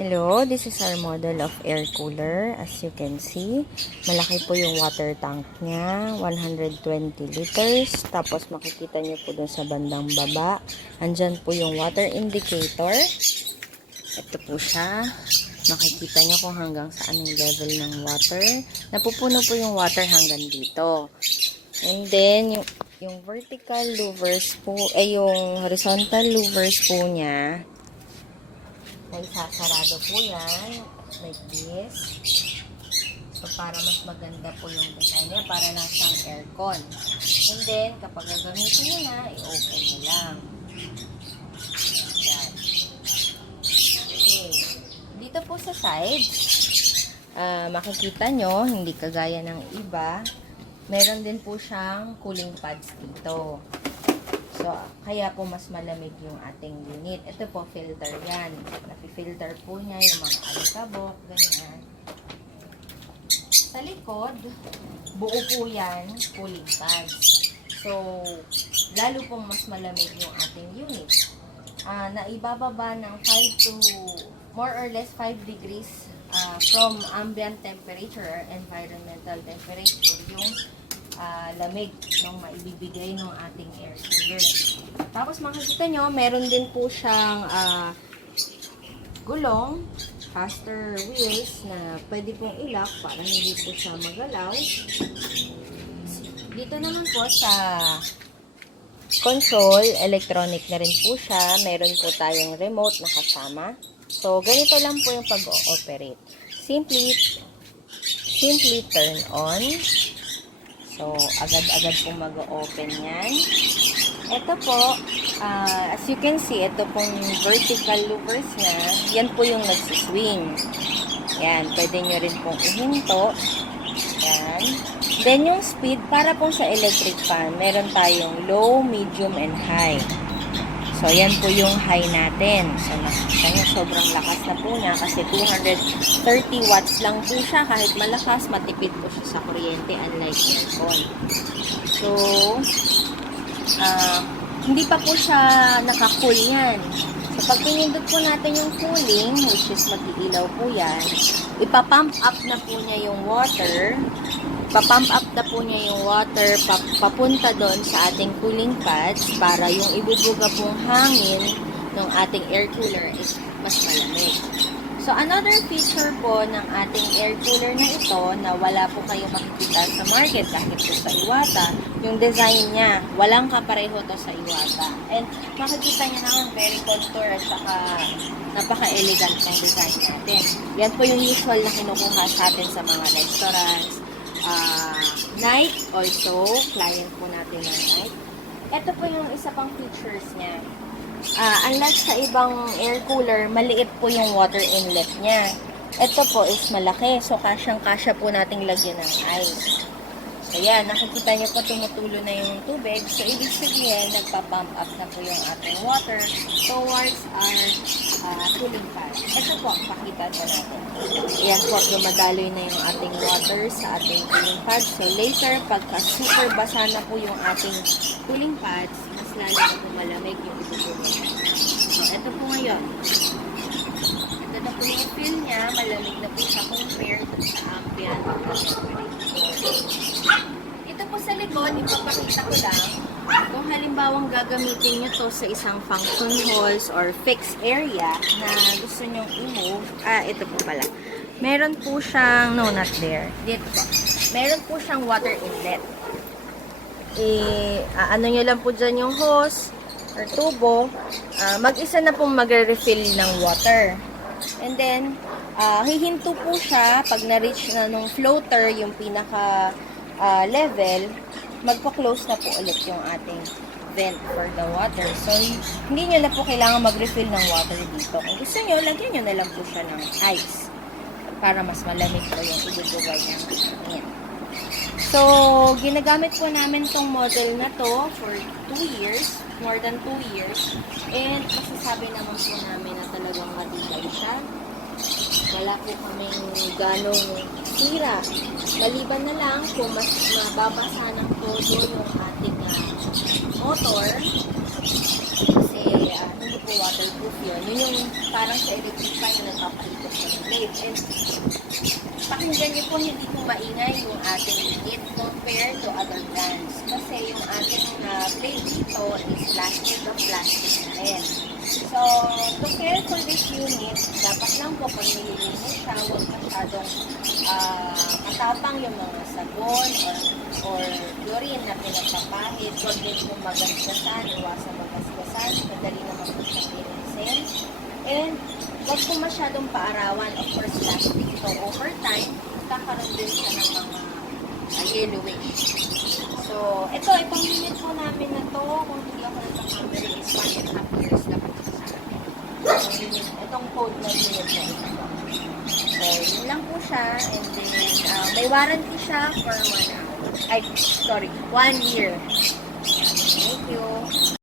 Hello, this is our model of air cooler. As you can see, malaki po yung water tank niya, 120 liters. Tapos makikita niyo po dun sa bandang baba, andyan po yung water indicator. Ito po siya. Makikita niyo kung hanggang saan yung level ng water. Napupuno po yung water hanggang dito. And then, yung vertical louvers po, yung horizontal louvers po niya, may sasarado po yan, like this. So, para mas maganda po yung design niya, para lang siyang aircon. And then, kapag gagamitin nyo na, i-open nyo lang. Yan. Okay. Dito po sa sides, makikita nyo, hindi kagaya ng iba, meron din po siyang cooling pads dito. So, kaya po mas malamig yung ating unit. Ito po, filter yan. Napi-filter po niya yung mga alikabok, ganyan. Sa likod, buo po yan, cooling pads. So, lalo pong mas malamig yung ating unit. Naibababa ng 5 to more or less 5 degrees from ambient temperature or environmental temperature yung lamig nung maibibigay ng ating air cooler. Tapos makikita nyo, meron din po siyang gulong, caster wheels na pwede pong ilak para hindi po siya magalaw. Dito naman po sa control, electronic na rin po siya. Meron po tayong remote na kasama. So, ganito lang po yung pag-ooperate. Simply turn on. So, agad-agad po mag-open yan. Ito po, as you can see, ito pong vertical louvers niya, yan po yung nagsiswing. Yan, pwede nyo rin pong ihinto. Yan. Then, yung speed, para pong sa electric fan, meron tayong low, medium, and high. So, yan po yung high natin. So, nakikita nyo, sobrang lakas na po niya kasi 230 watts lang po siya. Kahit malakas, matipid po siya sa kuryente, unlike aircon. So, hindi pa po siya naka-cool yan. So, pag pinindot po natin yung cooling, which is mag-iilaw po yan, ipapump up na po niya yung water. Papump up na po niya yung water papunta doon sa ating cooling pads para yung ibubuga pong hangin ng ating air cooler is mas malamig. So, another feature po ng ating air cooler na ito na wala po kayo makikita sa market kahit po sa Iwata, yung design niya, walang kapareho to sa Iwata. And makikita niya naman very contour at saka napaka-elegant ng design natin. Yan po yung usual na kinukuha sa atin sa mga restaurants. Night also, client po natin ng night. Ito po yung isa pang features niya. Unlike sa ibang air cooler, maliit po yung water inlet niya. Ito po is malaki, so kasyang-kasya po nating lagyan ng ice. So yan, nakikita niyo po tumutulo na yung tubig. So ibig sabihin, nagpa-pump up na po yung ating water towards our cooling pad. Ito po, pakita po natin. Ayan po, dumadaloy na yung ating water sa ating cooling pad. So later, pagka super basa na po yung ating cooling pads, mas lalo na po malamig yung ibubuhay. So ito po ngayon. Ito na po yung feel niya, malamig na po siya compared sa ambient temperature. Ito po sa likod, ipapakita ko lang kung halimbawang gagamitin nyo to sa isang function halls or fixed area na gusto nyong i-move. Ito po pala. Meron po siyang, no, not there. Dito po. Meron po siyang water inlet. Ano nyo lang po dyan yung hose or tubo. Mag-isa na pong magre-refill ng water. And then, hihinto po siya pag na-reach na nung floater, yung pinaka level, magpa-close na po ulit yung ating vent for the water. So, hindi nyo na po kailangan mag-refill ng water dito. Kung gusto nyo, lagyan nyo na lang po siya ng ice para mas malamig po yung ibubugay ng hangin. So, ginagamit po namin tong model na to for 2 years, more than 2 years. And masasabi naman po namin na talagang matibay siya. Wala po kaming ganong sira. Maliban na lang kung mas mababasa ng todo yung ating motor. Kasi hindi po water waterproof yun. Yun yung parang sa electric fan na nagpapaikot sa blade. And pakinggan niyo po, hindi po maingay yung ating unit compared to other brands. Kasi yung ating blade dito is plastic to plastic na rin. So, to care for this unit, dapat lang po pag nililinis siya, huwag masyadong matapang yung mga sabon or chlorine na pinagpapahid. Huwag din po magasgasan, iwasan magasgasan, madali naman po siya linisin. And huwag po masyadong paarawan, of course, plastic. So, over time, kakaroon din siya ng mga yellowish. So, itong unit po namin na to, kung hindi ako nagkakamera, is 1.5 years na po sa akin. Itong code na unit na ito. So, yun lang po siya. And then, may warranty siya for 1 year. Thank you.